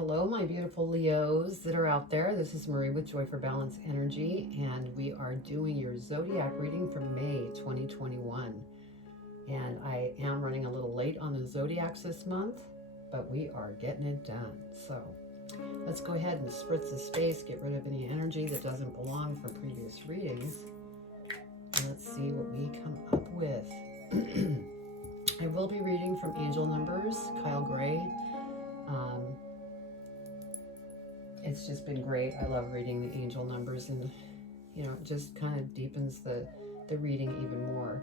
Hello, my beautiful Leos that are out there. This is Marie with Joy for Balance Energy, and we are doing your zodiac reading for May 2021. And I am running a little late on the zodiacs this month, but we are getting it done. So let's go ahead and spritz the space, get rid of any energy that doesn't belong from previous readings. And let's see what we come up with. I will be reading from Angel Numbers, Kyle Gray. It's just been great. I love reading the angel numbers, and it just kind of deepens the reading even more.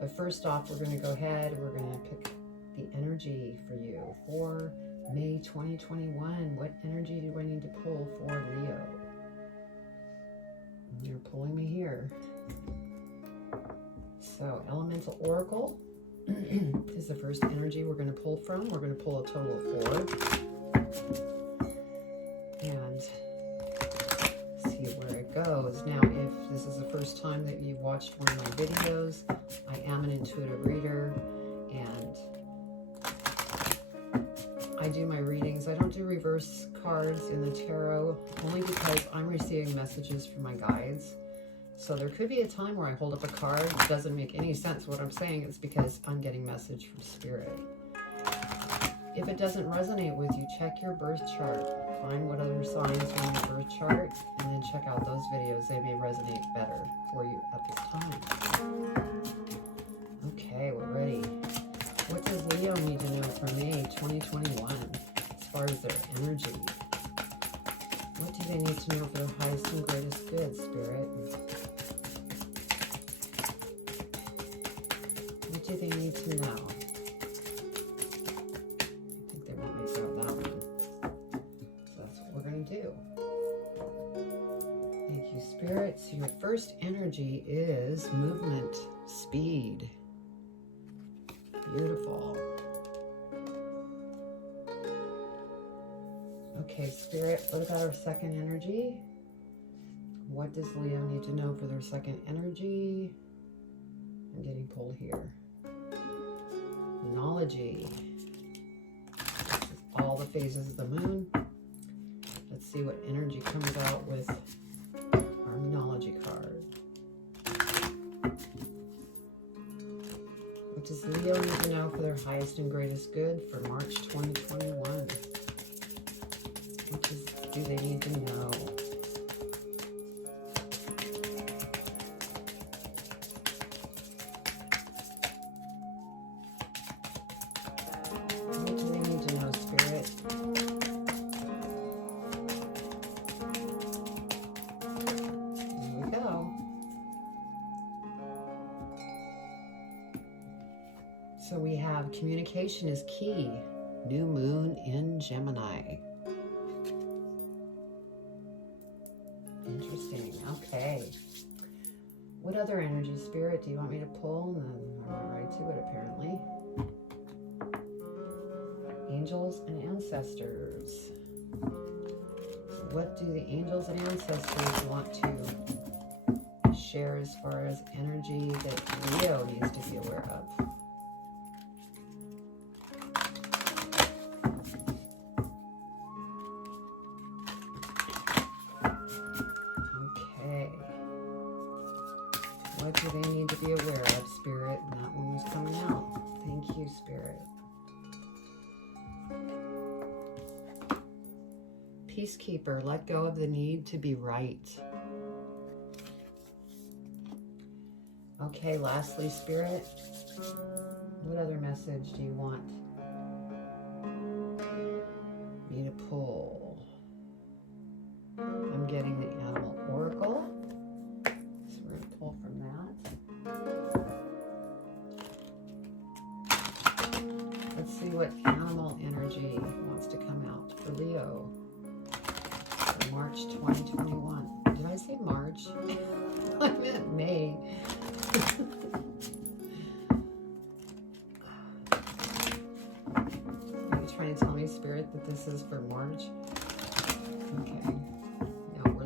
But first off, we're going to go ahead, we're going to pick the energy for you for May 2021. What energy do I need to pull for Leo? You're pulling me here. So Elemental Oracle is the first energy we're going to pull from. We're going to pull a total of 4. And see where it goes. Now, if this is the first time that you've watched one of my videos, I am an intuitive reader, and I do my readings. I don't do reverse cards in the tarot, only because I'm receiving messages from my guides. So there could be a time where I hold up a card. It doesn't make any sense what I'm saying. It's because I'm getting message from Spirit. If it doesn't resonate with you, check your birth chart. Find what other signs are in your birth chart, and then check out those videos. They may resonate better for you at this time. Okay, we're ready. What does Leo need to know for May 2021 as far as their energy? What do they need to know for their highest and greatest good, Spirit? What do they need to know? Thank you, Spirit. So your first energy is movement, speed. Beautiful. Okay, Spirit, what about our second energy? What does Leo need to know for their second energy? I'm getting pulled here. Knology. This is all the phases of the moon. Let's see what energy comes out with our Knology card. What does Leo need to know for their highest and greatest good for March 2021? What do they need to know? What do they need to know, Spirit? So we have communication is key. New moon in Gemini. Interesting. Okay. What other energy, Spirit, do you want me to pull? No, I'm right to it, apparently. Angels and ancestors. What do the angels and ancestors want to share as far as energy that Leo needs to be aware of? What do they need to be aware of, Spirit? And that one was coming out. Thank you, Spirit. Peacekeeper, let go of the need to be right. Okay, lastly, Spirit, what other message do you want me to pull? I'm getting the Animal Oracle. Pull from that. Let's see what animal energy wants to come out for Leo for March 2021. Did I say March? I meant May. Are you trying to tell me, Spirit, that this is for March? Okay.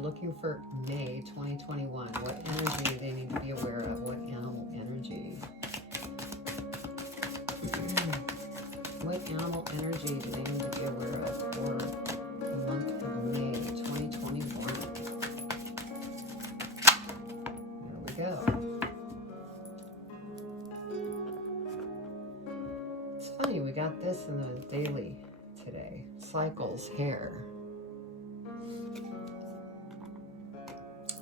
Looking for May 2021. What energy they need to be aware of? What animal energy? What animal energy do they need to be aware of for month of May 2021. There we go. It's funny, we got this in the daily today. Cycles, hair.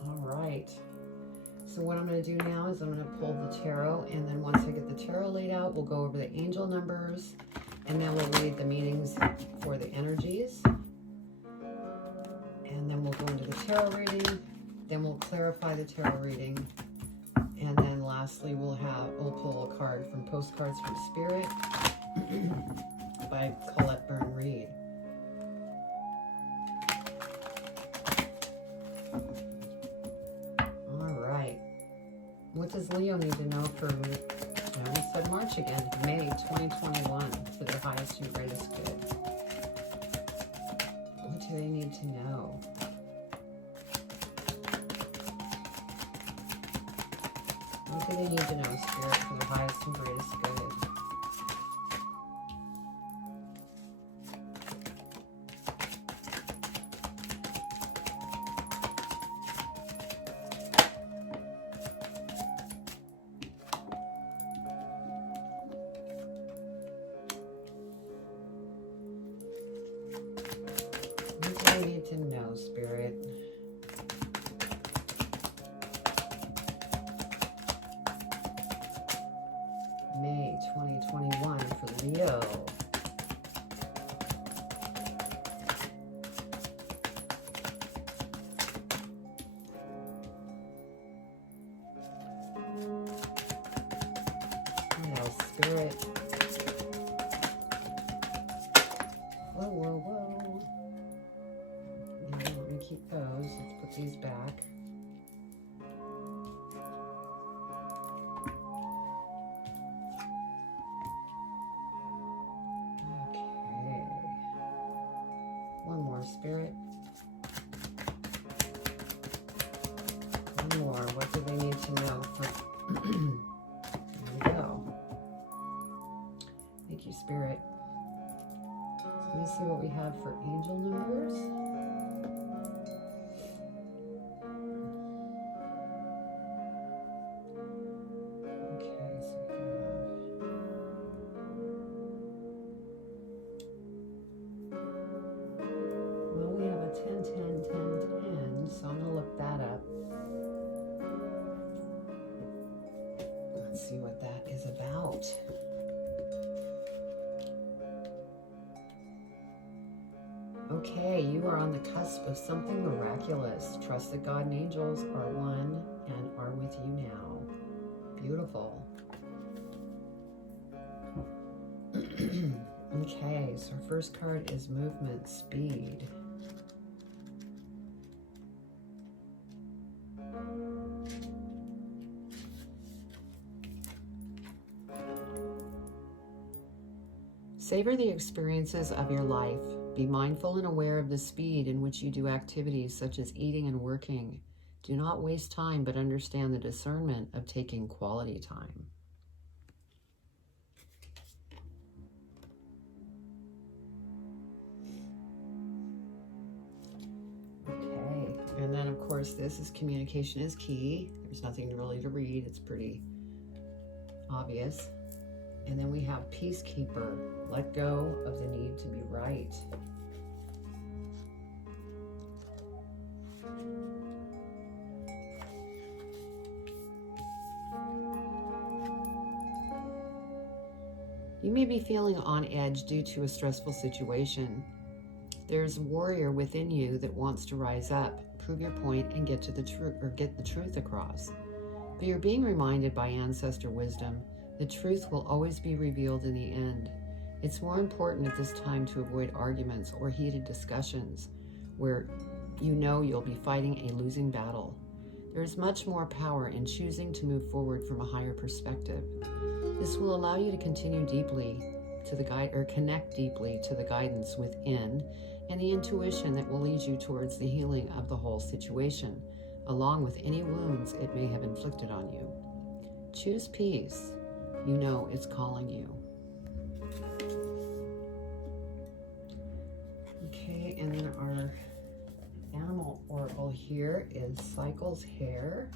All right. So what I'm going to do now is I'm going to pull the tarot, and then once I get the tarot laid out, we'll go over the angel numbers, and then we'll read the meanings for the energies. And then we'll go into the tarot reading, then we'll clarify the tarot reading, and then lastly we'll pull a card from Postcards from Spirit by Colette Byrne Reed. What does Leo need to know for, I almost said March again, May 2021, for their highest and greatest good? What do they need to know? What do they need to know, Spirit, for their highest and greatest good? I need to know, Spirit. May 2021 for Leo. What else, Spirit? Whoa, whoa, whoa. Let me keep those. Let's put these back. Okay. One more, Spirit. One more. What do they need to know for... There we go. Thank you, Spirit. So let me see what we have for angel numbers. So I'm going to look that up. Let's see what that is about. Okay, you are on the cusp of something miraculous. Trust that God and angels are one and are with you now. Beautiful. Okay, so our first card is movement speed. Savor the experiences of your life. Be mindful and aware of the speed in which you do activities such as eating and working. Do not waste time, but understand the discernment of taking quality time. Okay, and then of course this is communication is key. There's nothing really to read. It's pretty obvious. And then we have Peacekeeper. Let go of the need to be right. You may be feeling on edge due to a stressful situation. There's a warrior within you that wants to rise up, prove your point, and get the truth across. But you're being reminded by ancestor wisdom. The truth will always be revealed in the end. It's more important at this time to avoid arguments or heated discussions where you know you'll be fighting a losing battle. There is much more power in choosing to move forward from a higher perspective. This will allow you to continue deeply to the connect deeply to the guidance within and the intuition that will lead you towards the healing of the whole situation, along with any wounds it may have inflicted on you. Choose peace. You know it's calling you. Okay, and then our animal oracle here is Cycle's Hair.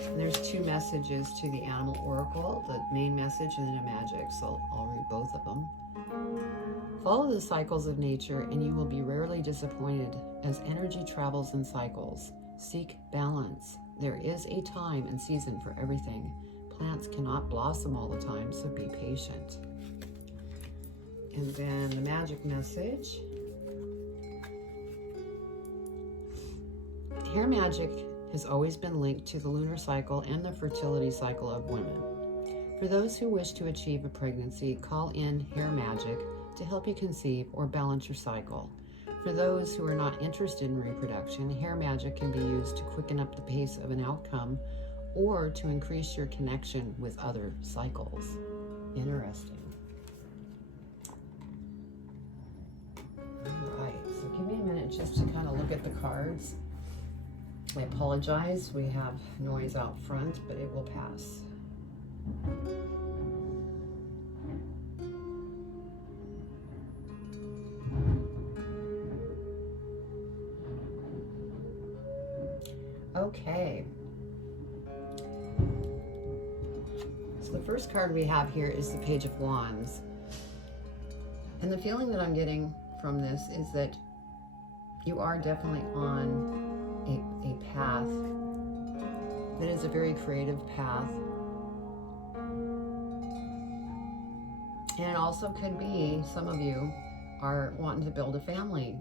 And there's two messages to the animal oracle, the main message and then a magic, so I'll read both of them. Follow the cycles of nature and you will be rarely disappointed as energy travels in cycles. Seek balance. There is a time and season for everything. Plants cannot blossom all the time, so be patient. And then the magic message. Hair magic has always been linked to the lunar cycle and the fertility cycle of women. For those who wish to achieve a pregnancy, call in hair magic to help you conceive or balance your cycle. For those who are not interested in reproduction, hair magic can be used to quicken up the pace of an outcome or to increase your connection with other cycles. Interesting. All right, so give me a minute just to kind of look at the cards. I apologize, we have noise out front, but it will pass. Okay. So the first card we have here is the Page of Wands. And the feeling that I'm getting from this is that you are definitely on a path that is a very creative path. And it also could be some of you are wanting to build a family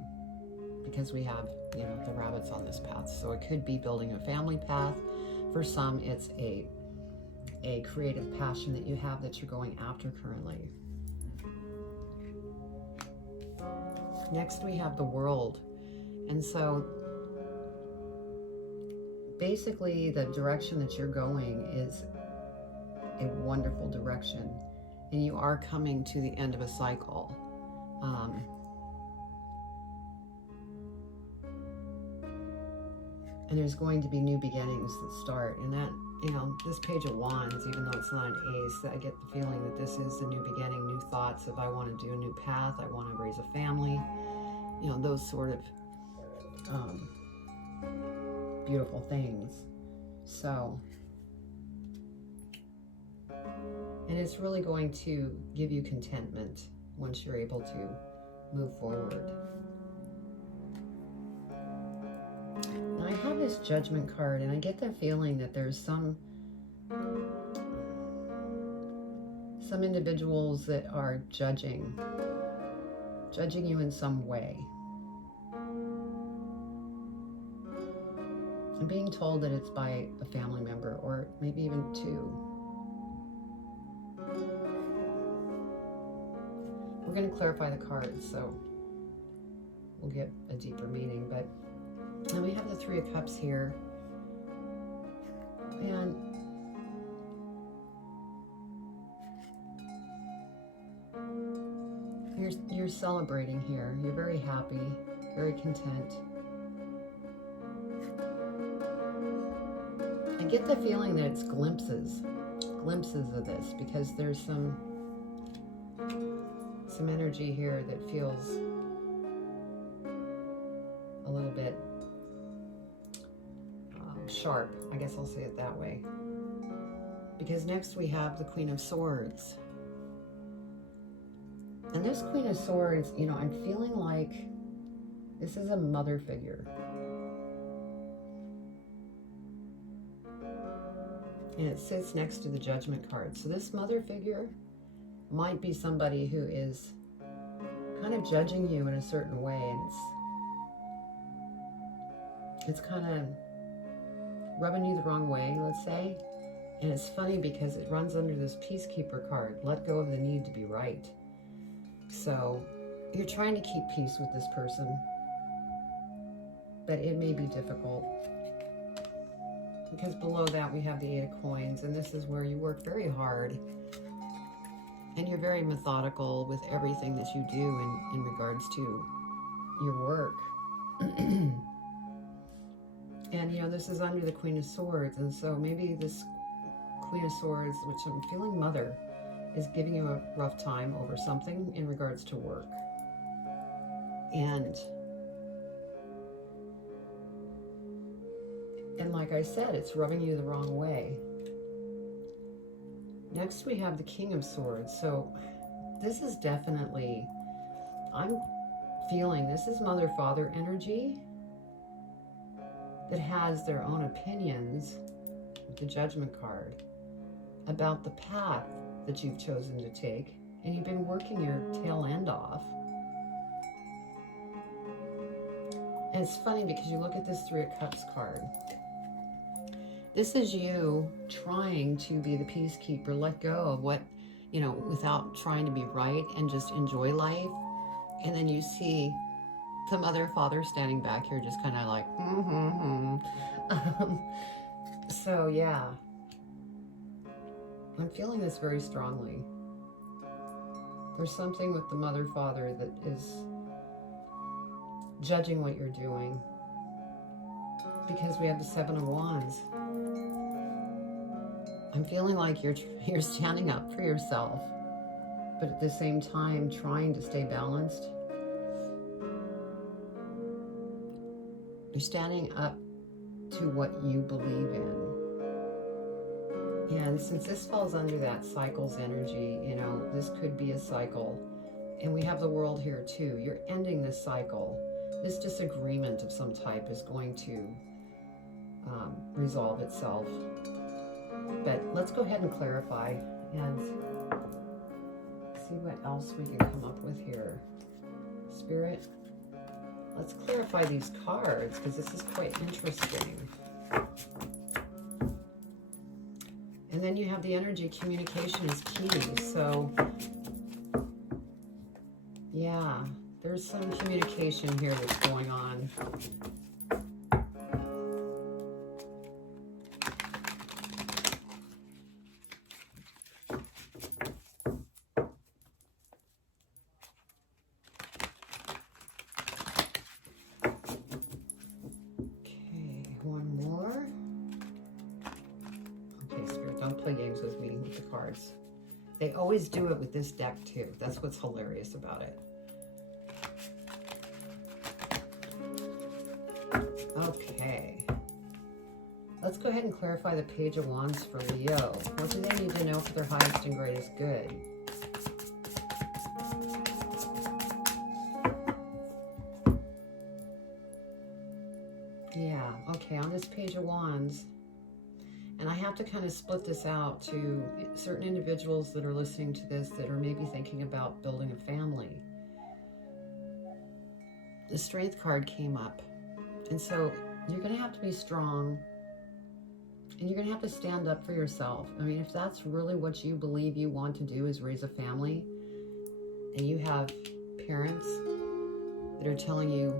because we have, you know, the rabbits on this path. So it could be building a family path. For some, it's a creative passion that you have that you're going after currently. Next, we have the World. And so basically the direction that you're going is a wonderful direction. And you are coming to the end of a cycle. And there's going to be new beginnings that start. And that, you know, this Page of Wands, even though it's not an ace, I get the feeling that this is a new beginning, new thoughts. If I want to do a new path, I want to raise a family, you know, those sort of beautiful things. So, and it's really going to give you contentment once you're able to move forward. Now I have this Judgment card, and I get the feeling that there's some individuals that are judging you in some way. I'm being told that it's by a family member or maybe even two. We're going to clarify the cards, so we'll get a deeper meaning. But then we have the Three of Cups here. And you're celebrating here. You're very happy, very content. I get the feeling that it's glimpses of this, because there's some energy here that feels a little bit sharp. I guess I'll say it that way. Because next we have the Queen of Swords. And this Queen of Swords, you know, I'm feeling like this is a mother figure. And it sits next to the Judgment card. So this mother figure might be somebody who is kind of judging you in a certain way, and it's kind of rubbing you the wrong way, let's say. And it's funny because it runs under this Peacekeeper card. Let go of the need to be right. So you're trying to keep peace with this person, but it may be difficult. Because below that we have the Eight of Coins, and this is where you work very hard and you're very methodical with everything that you do in regards to your work. And you know, this is under the Queen of Swords, and so maybe this Queen of Swords, which I'm feeling Mother is giving you a rough time over something in regards to work. And like I said, it's rubbing you the wrong way. Next we have the King of Swords. So this is definitely, I'm feeling this is mother-father energy that has their own opinions with the Judgment card about the path that you've chosen to take, and you've been working your tail end off. And it's funny because you look at this Three of Cups card. This is you trying to be the peacekeeper, let go of what, you know, without trying to be right and just enjoy life. And then you see the mother, father standing back here just kind of like, so yeah, I'm feeling this very strongly. There's something with the mother, father that is judging what you're doing, because we have the Seven of Wands. I'm feeling like you're standing up for yourself, but at the same time trying to stay balanced. You're standing up to what you believe in. And since this falls under that cycle's energy, you know, this could be a cycle. And we have the World here too. You're ending this cycle. This disagreement of some type is going to resolve itself. But let's go ahead and clarify and see what else we can come up with here. Spirit, let's clarify these cards because this is quite interesting. And then you have the energy, communication is key. So yeah, there's some communication here that's going on. Games with me with the cards. They always do it with this deck too. That's what's hilarious about it. Okay. Let's go ahead and clarify the Page of Wands for Leo. What do they need to know for their highest and greatest good? Yeah, okay, on this Page of Wands, and I have to kind of split this out to certain individuals that are listening to this that are maybe thinking about building a family. The Strength card came up. And so you're going to have to be strong, and you're going to have to stand up for yourself. I mean, if that's really what you believe you want to do is raise a family, and you have parents that are telling you,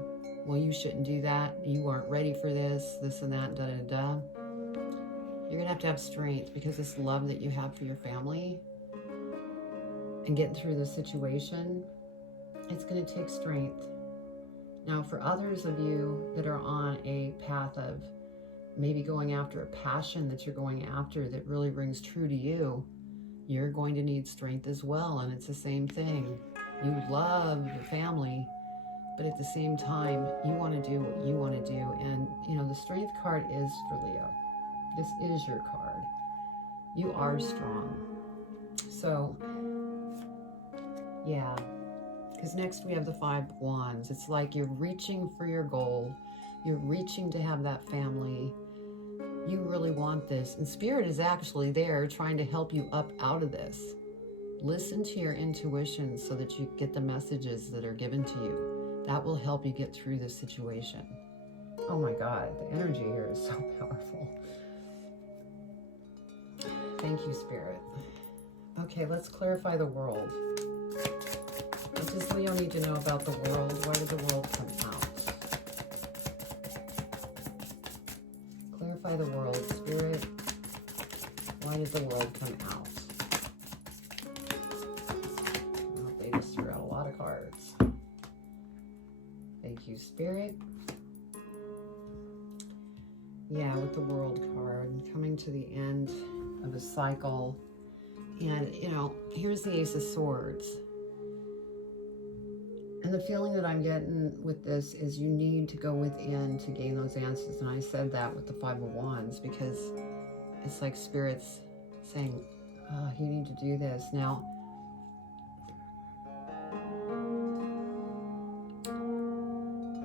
well, you shouldn't do that, you aren't ready for this and that, da-da-da-da. You're going to have strength, because this love that you have for your family and getting through this situation, it's going to take strength. Now, for others of you that are on a path of maybe going after a passion that you're going after that really rings true to you, you're going to need strength as well. And it's the same thing. You love your family, but at the same time, you want to do what you want to do. And, you know, the Strength card is for Leo. This is your card. You are strong. So, yeah. Because next we have the Five of Wands. It's like you're reaching for your goal. You're reaching to have that family. You really want this. And Spirit is actually there trying to help you up out of this. Listen to your intuition so that you get the messages that are given to you. That will help you get through this situation. Oh my God, the energy here is so powerful. Thank you, Spirit. Okay, let's clarify the world. What does Leo need to know about the world? Why did the world come out? Clarify the world, Spirit. Why did the world come out? Well, they just threw out a lot of cards. Thank you, Spirit. Yeah, with the World card, coming to the end. of a cycle. And, you know, here's the Ace of Swords. And the feeling that I'm getting with this is you need to go within to gain those answers. And I said that with the Five of Wands because it's like Spirit's saying, oh, you need to do this. Now,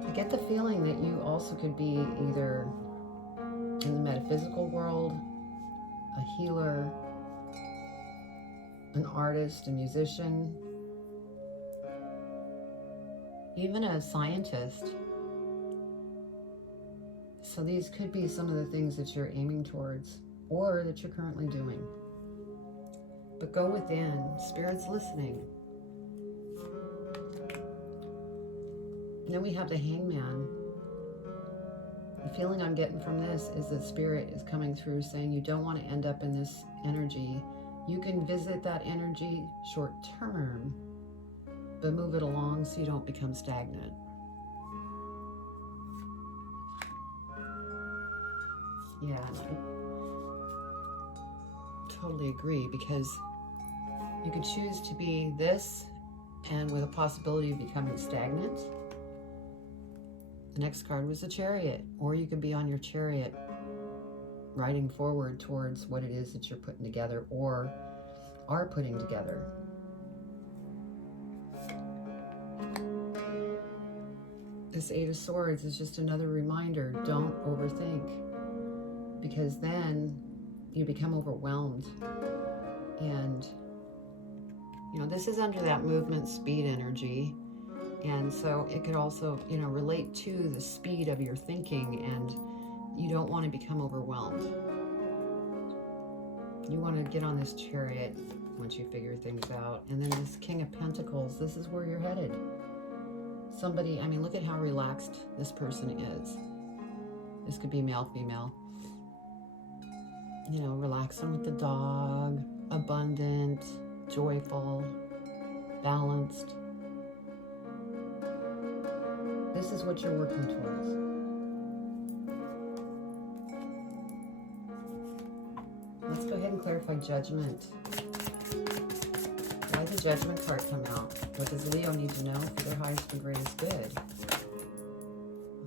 I get the feeling that you also could be either in the metaphysical world, a healer, an artist, a musician, even a scientist. So these could be some of the things that you're aiming towards or that you're currently doing. But go within. Spirit's listening. And then we have the Hangman. The feeling I'm getting from this is that Spirit is coming through saying you don't want to end up in this energy. You can visit that energy short term, but move it along so you don't become stagnant. Yeah, I totally agree, because you could choose to be this and with a possibility of becoming stagnant. The next card was the Chariot, or you could be on your chariot riding forward towards what it is that you're putting together or are putting together. This Eight of Swords is just another reminder, don't overthink, because then you become overwhelmed. And, you know, this is under that movement speed energy. And so it could also, you know, relate to the speed of your thinking, and you don't want to become overwhelmed. You want to get on this chariot once you figure things out. And then this King of Pentacles, this is where you're headed. Somebody, I mean, look at how relaxed this person is. This could be male, female. You know, relaxing with the dog, abundant, joyful, balanced. This is what you're working towards. Let's go ahead and clarify Judgment. Why did the Judgment card come out? What does Leo need to know for their highest and greatest good? A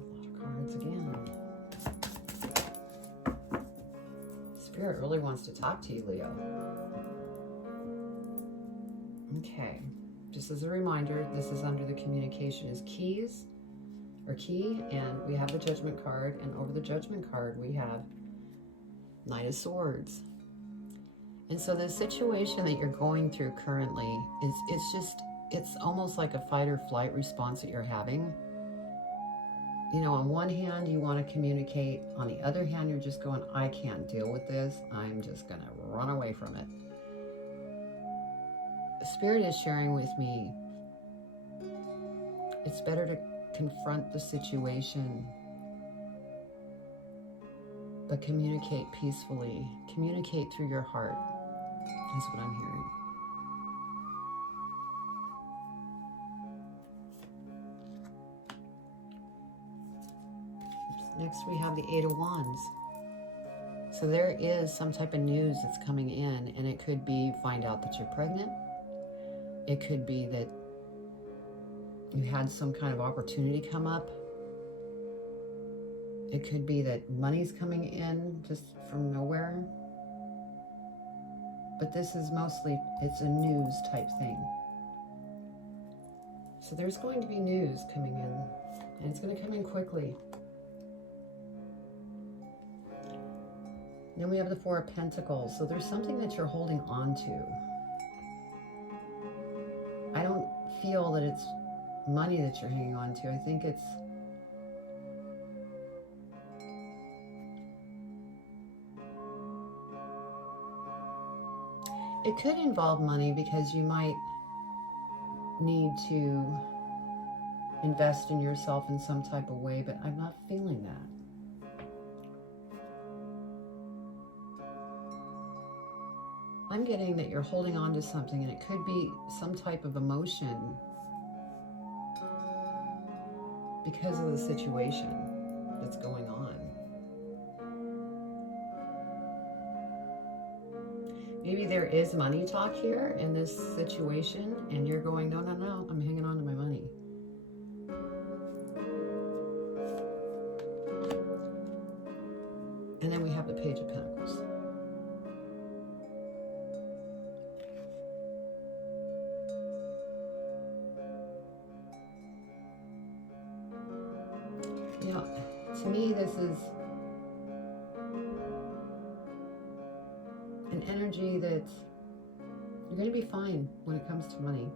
lot of cards again. Spirit really wants to talk to you, Leo. Okay. Just as a reminder, this is under the communication is keys, or key, and we have the Judgment card, and over the Judgment card we have Knight of Swords. And so the situation that you're going through currently is, it's almost like a fight or flight response that you're having. You know, on one hand, you want to communicate. On the other hand, you're just going, I can't deal with this. I'm just going to run away from it. Spirit is sharing with me, it's better to confront the situation, but communicate peacefully. Communicate through your heart, is what I'm hearing. Next we have the Eight of Wands. So there is some type of news that's coming in, and it could be find out that you're pregnant. It could be that you had some kind of opportunity come up. It could be that money's coming in just from nowhere. But this is mostly, it's a news type thing. So there's going to be news coming in, and it's going to come in quickly. Then we have the Four of Pentacles. So there's something that you're holding on to. I don't feel that it's money that you're hanging on to. I think it's it could involve money, because you might need to invest in yourself in some type of way, but I'm not feeling that. I'm getting that you're holding on to something, and it could be some type of emotion because of the situation that's going on. Maybe there is money talk here in this situation, and you're going, no, no, no, I'm hanging on to my money. And then we have the Page of Pentacles. You know, to me, this is an energy that you're going to be fine when it comes to money.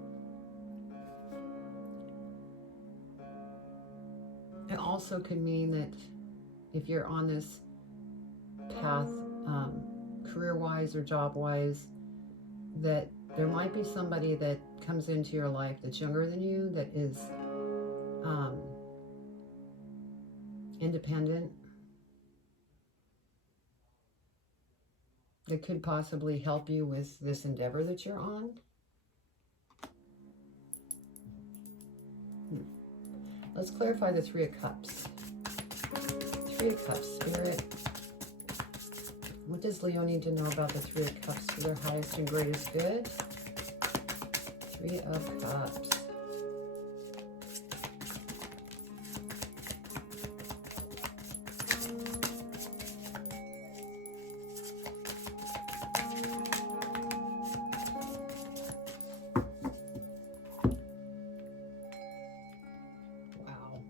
It also could mean that if you're on this path, career-wise or job-wise, that there might be somebody that comes into your life that's younger than you, that is independent, that could possibly help you with this endeavor that you're on. Let's clarify the Three of Cups. Three of Cups, Spirit. What does Leo need to know about the Three of Cups for their highest and greatest good? Three of Cups. Wow.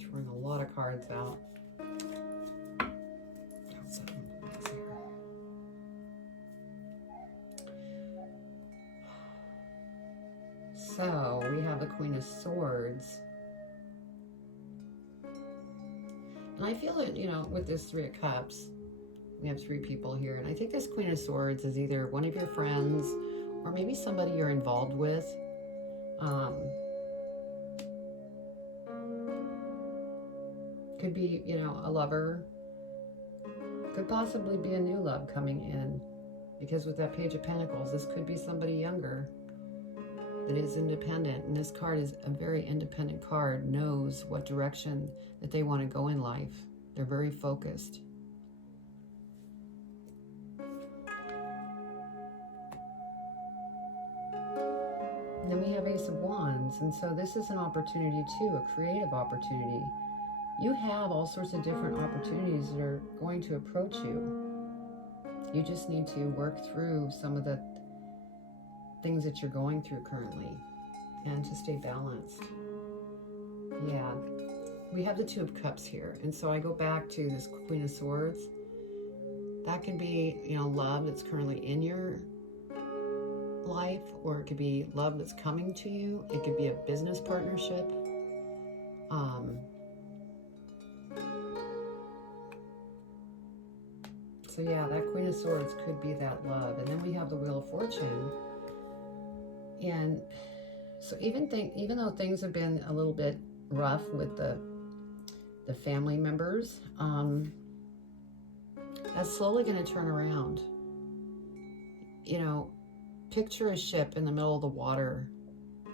Throwing a lot of cards out. So we have the Queen of Swords. And I feel that, you know, with this Three of Cups, we have three people here. And I think this Queen of Swords is either one of your friends or maybe somebody you're involved with. Could be, you know, a lover. Could possibly be a new love coming in. Because with that Page of Pentacles, this could be somebody younger that is independent. And this card is a very independent card, knows what direction that they want to go in life. They're very focused. And then we have Ace of Wands. And so this is an opportunity too, a creative opportunity. You have all sorts of different opportunities that are going to approach you. You just need to work through some of the things that you're going through currently and to stay balanced. Yeah, we have the Two of Cups here. And so I go back to this Queen of Swords. That could be, you know, love that's currently in your life, or it could be love that's coming to you. It could be a business partnership. So yeah, that Queen of Swords could be that love. And then we have the Wheel of Fortune. And so even though things have been a little bit rough with the family members, that's slowly going to turn around. You know, picture a ship in the middle of the water,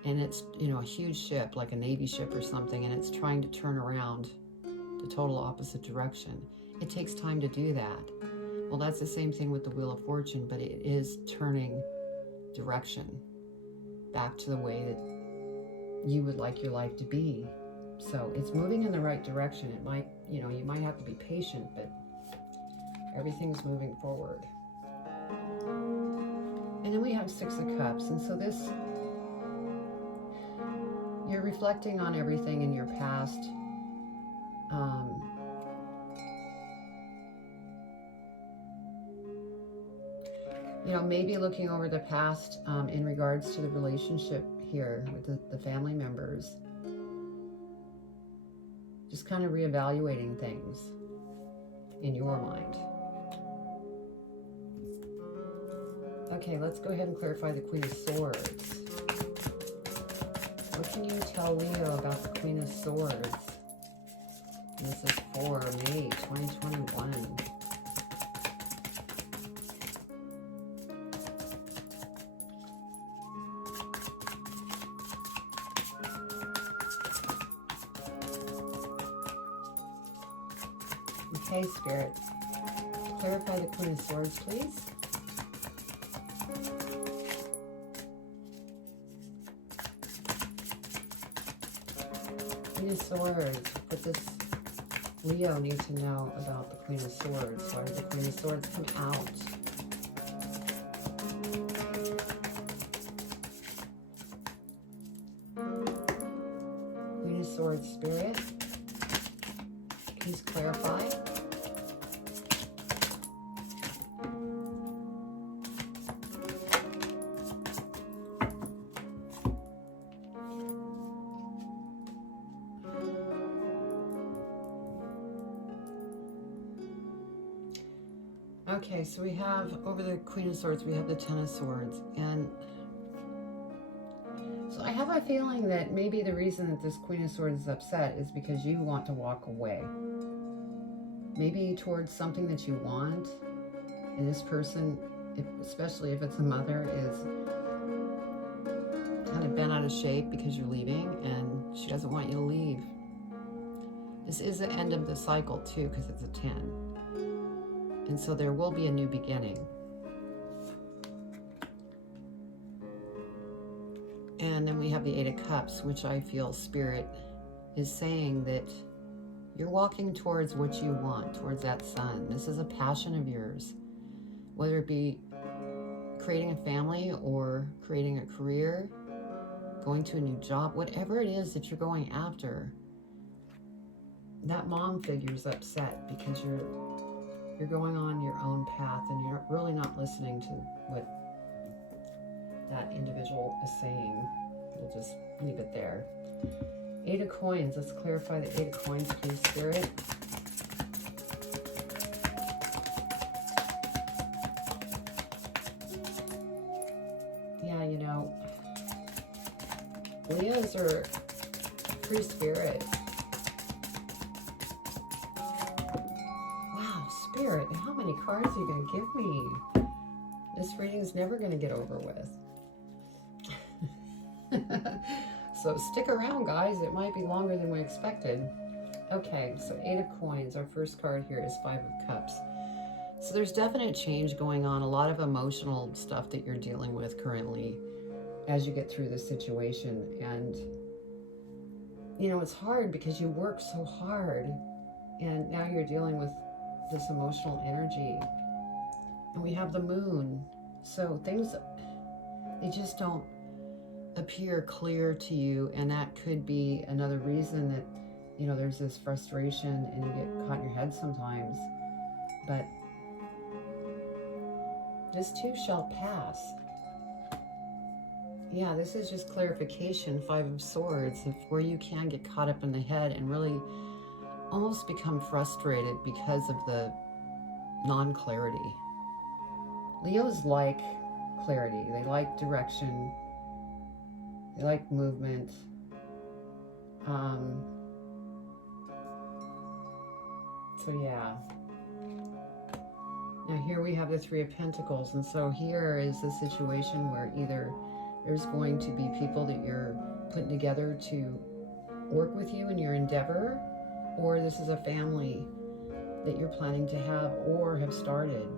and it's, you know, a huge ship like a Navy ship or something, and it's trying to turn around the total opposite direction. It takes time to do that. Well, that's the same thing with the Wheel of Fortune, but it is turning direction back to the way that you would like your life to be. So it's moving in the right direction. It might, you know, you might have to be patient, but everything's moving forward. And then we have Six of Cups. And so this, you're reflecting on everything in your past. You know, maybe looking over the past in regards to the relationship here with the family members. Just kind of reevaluating things in your mind. Okay, let's go ahead and clarify the Queen of Swords. What can you tell Leo about the Queen of Swords? And this is for May 2021. Okay, Spirit, clarify the Queen of Swords, please. Queen of Swords. What does Leo need to know about the Queen of Swords? Why did the Queen of Swords come out? Queen of Swords, Spirit. Please clarify. Okay, so we have, over the Queen of Swords, we have the Ten of Swords. And so I have a feeling that maybe the reason that this Queen of Swords is upset is because you want to walk away. Maybe towards something that you want. And this person, especially if it's a mother, is kind of bent out of shape because you're leaving and she doesn't want you to leave. This is the end of the cycle too, because it's a 10. And so there will be a new beginning. And then we have the Eight of Cups, which I feel Spirit is saying that you're walking towards what you want, towards that sun. This is a passion of yours, whether it be creating a family or creating a career, going to a new job, whatever it is that you're going after. That mom figure's upset because you're going on your own path and you're really not listening to what that individual is saying. We'll just leave it there. Eight of Coins. Let's clarify the Eight of Coins, please, Spirit. Yeah, you know, Leos are free spirit. Spirit, how many cards are you going to give me? This reading is never going to get over with. So stick around, guys. It might be longer than we expected. Okay, so Eight of Coins. Our first card here is Five of Cups. So there's definite change going on. A lot of emotional stuff that you're dealing with currently as you get through this situation. And, you know, it's hard because you work so hard. And now you're dealing with this emotional energy. And we have the moon. So things, they just don't appear clear to you. And that could be another reason that, you know, there's this frustration and you get caught in your head sometimes. But this too shall pass. Yeah, this is just clarification, Five of Swords, of where you can get caught up in the head and really almost become frustrated because of the non-clarity. Leos like clarity. They like direction. They like movement. So yeah. Now here we have the Three of Pentacles. And so here is the situation where either there's going to be people that you're putting together to work with you in your endeavor, or this is a family that you're planning to have or have started.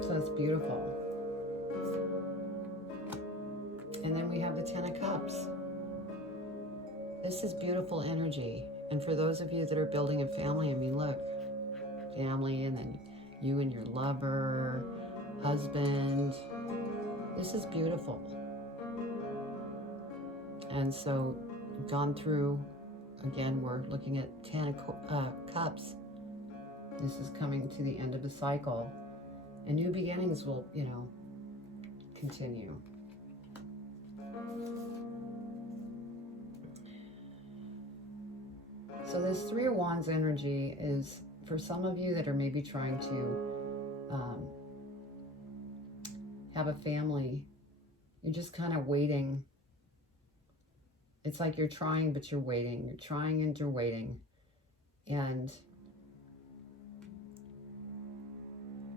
So that's beautiful. And then we have the Ten of Cups. This is beautiful energy. And for those of you that are building a family, I mean, look, family, and then you and your lover, husband. This is beautiful. And so we've gone through, again, we're looking at 10 cups. This is coming to the end of the cycle. And new beginnings will, you know, continue. So this Three of Wands energy is, for some of you that are maybe trying to have a family, you're just kind of waiting. It's like you're trying, but you're waiting. You're trying and you're waiting. And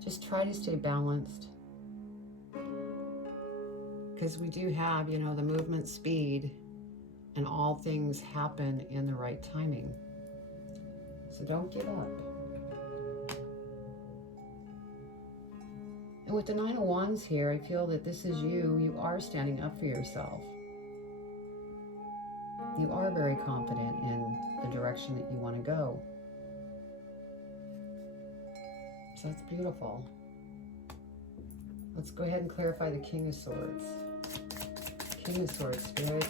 just try to stay balanced. Because we do have, you know, the movement speed, and all things happen in the right timing. So don't give up. And with the Nine of Wands here, I feel that this is you. You are standing up for yourself. You are very confident in the direction that you want to go. So that's beautiful. Let's go ahead and clarify the King of Swords. King of Swords, Spirit.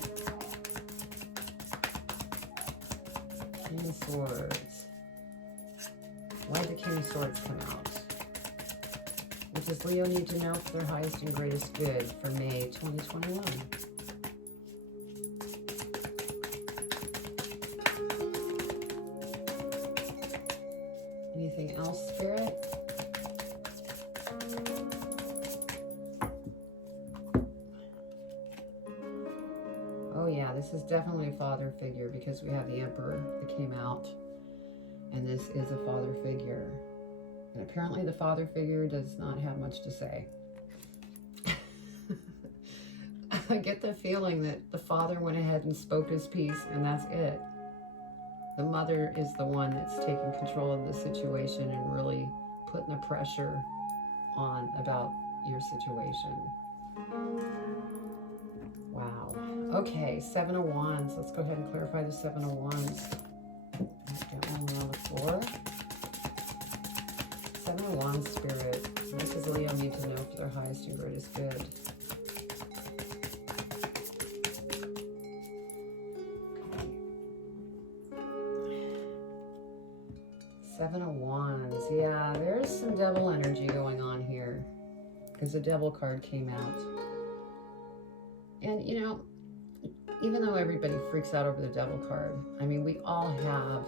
King of Swords. Why did the King of Swords come out? What does Leo need to know for their highest and greatest good for May 2021? Anything else, Spirit? Oh yeah, this is definitely a father figure because we have the Emperor that came out. And this is a father figure. And apparently the father figure does not have much to say. I get the feeling that the father went ahead and spoke his piece and that's it. The mother is the one that's taking control of the situation and really putting the pressure on about your situation. Wow. Okay, Seven of Wands. Let's go ahead and clarify the Seven of Wands. Get one more on the floor. Seven of Wands, Spirit. What does Leo need to know for their highest and greatest good? Seven of Wands. Yeah, there's some devil energy going on here because the devil card came out. And, you know, even though everybody freaks out over the devil card, I mean, we all have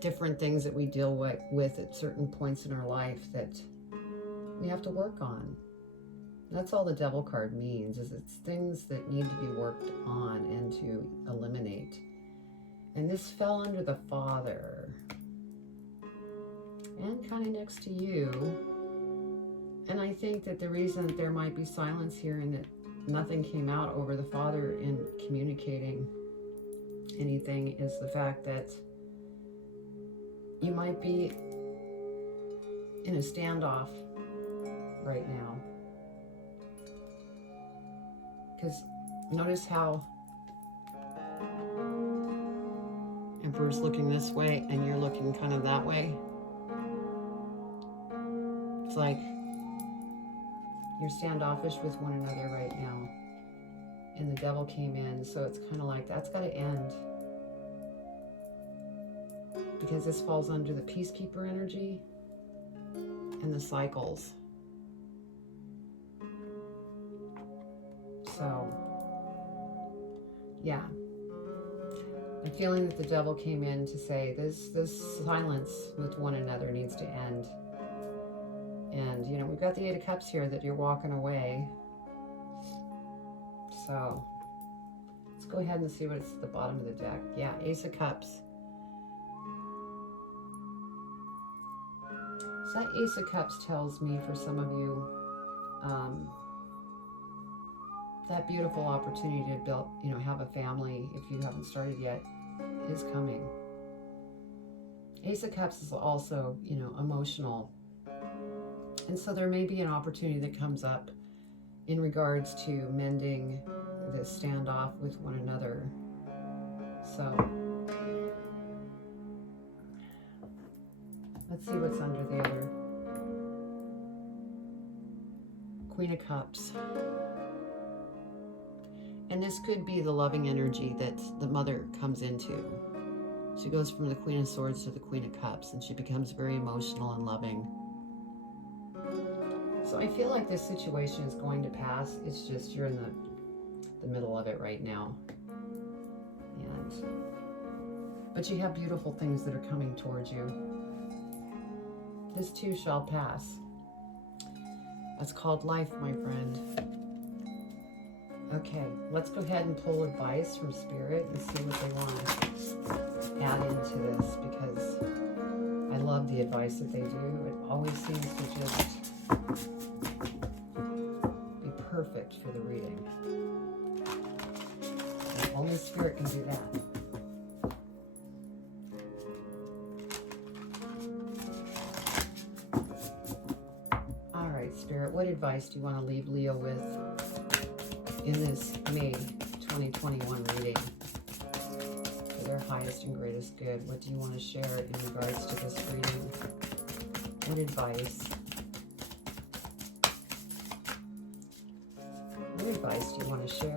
different things that we deal with at certain points in our life that we have to work on. That's all the devil card means, is it's things that need to be worked on and to eliminate. And this fell under the Father. And kind of next to you. And I think that the reason that there might be silence here and that nothing came out over the Father in communicating anything is the fact that you might be in a standoff right now. Because notice how Emperor's looking this way and you're looking kind of that way. It's like you're standoffish with one another right now. And the devil came in, so it's kind of like that's got to end. Because this falls under the peacekeeper energy and the cycles. So, yeah. I'm feeling that the devil came in to say this silence with one another needs to end. And, you know, we've got the Eight of Cups here that you're walking away. So, let's go ahead and see what's at the bottom of the deck. Yeah, Ace of Cups. So that Ace of Cups tells me for some of you, that beautiful opportunity to build, you know, have a family if you haven't started yet is coming. Ace of Cups is also, you know, emotional. And so there may be an opportunity that comes up in regards to mending the standoff with one another. So let's see what's under the other. Queen of Cups. And this could be the loving energy that the mother comes into. She goes from the Queen of Swords to the Queen of Cups, and she becomes very emotional and loving. So I feel like this situation is going to pass. It's just you're in the middle of it right now. But you have beautiful things that are coming towards you. This too shall pass. That's called life, my friend. Okay, let's go ahead and pull advice from Spirit and see what they want to add into this, because I love the advice that they do. It always seems to just be perfect for the reading. And only Spirit can do that. What advice do you want to leave Leo with in this May 2021 reading? For their highest and greatest good, what do you want to share in regards to this reading? What advice? What advice do you want to share?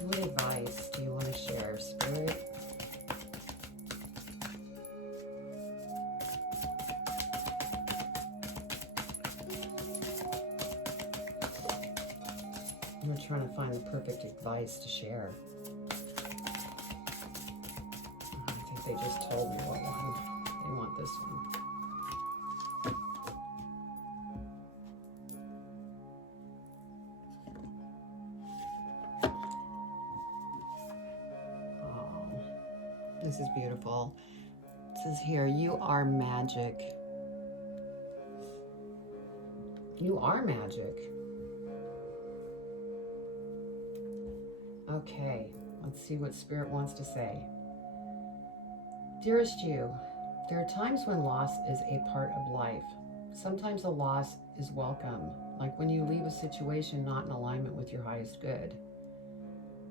What advice do you want to share, Spirit? I'm trying to find the perfect advice to share. I think they just told me what one. They want this one. This is beautiful. It says here, you are magic. You are magic. Okay, let's see what Spirit wants to say. Dearest you, there are times when loss is a part of life. Sometimes a loss is welcome, like when you leave a situation not in alignment with your highest good.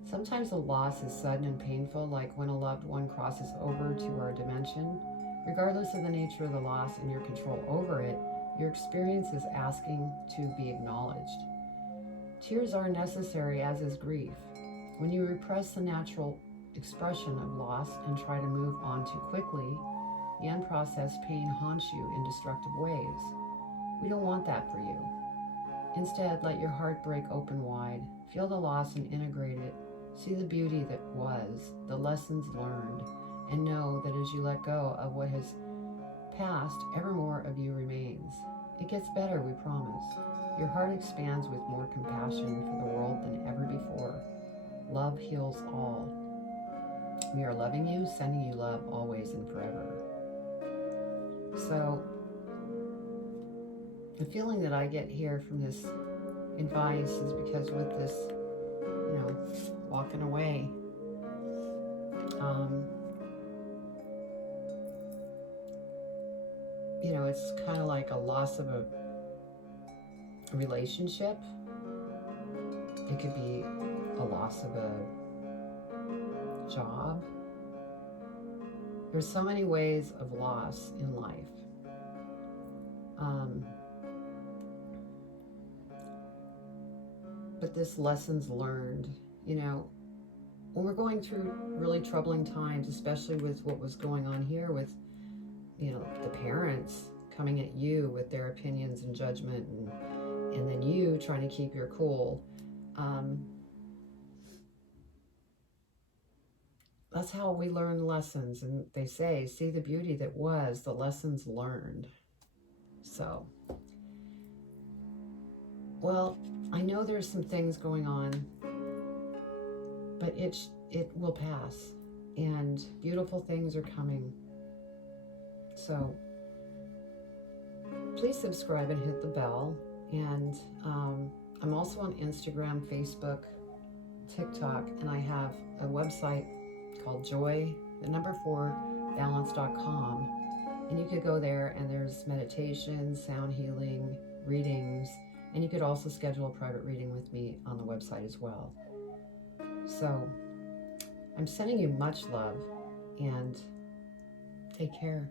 Sometimes the loss is sudden and painful, like when a loved one crosses over to our dimension. Regardless of the nature of the loss and your control over it, your experience is asking to be acknowledged. Tears are necessary, as is grief. When you repress the natural expression of loss and try to move on too quickly, the unprocessed pain haunts you in destructive ways. We don't want that for you. Instead, let your heart break open wide. Feel the loss and integrate it. See the beauty that was, the lessons learned, and know that as you let go of what has passed, ever more of you remains. It gets better, we promise. Your heart expands with more compassion for the world than ever before. Love heals all. We are loving you, sending you love always and forever. So, the feeling that I get here from this advice is because with this, walking away, it's kind of like a loss of a relationship. It could be a loss of a job. There's so many ways of loss in life. But this lessons learned, when we're going through really troubling times, especially with what was going on here with, the parents coming at you with their opinions and judgment, and then you trying to keep your cool. That's how we learn lessons. And they say, see the beauty that was, the lessons learned. So, well, I know there's some things going on, but it will pass, and beautiful things are coming. So please subscribe and hit the bell. And I'm also on Instagram, Facebook, TikTok, and I have a website called joy4balance.com, and you could go there, and there's meditation, sound healing, readings, and you could also schedule a private reading with me on the website as well. So I'm sending you much love, and take care.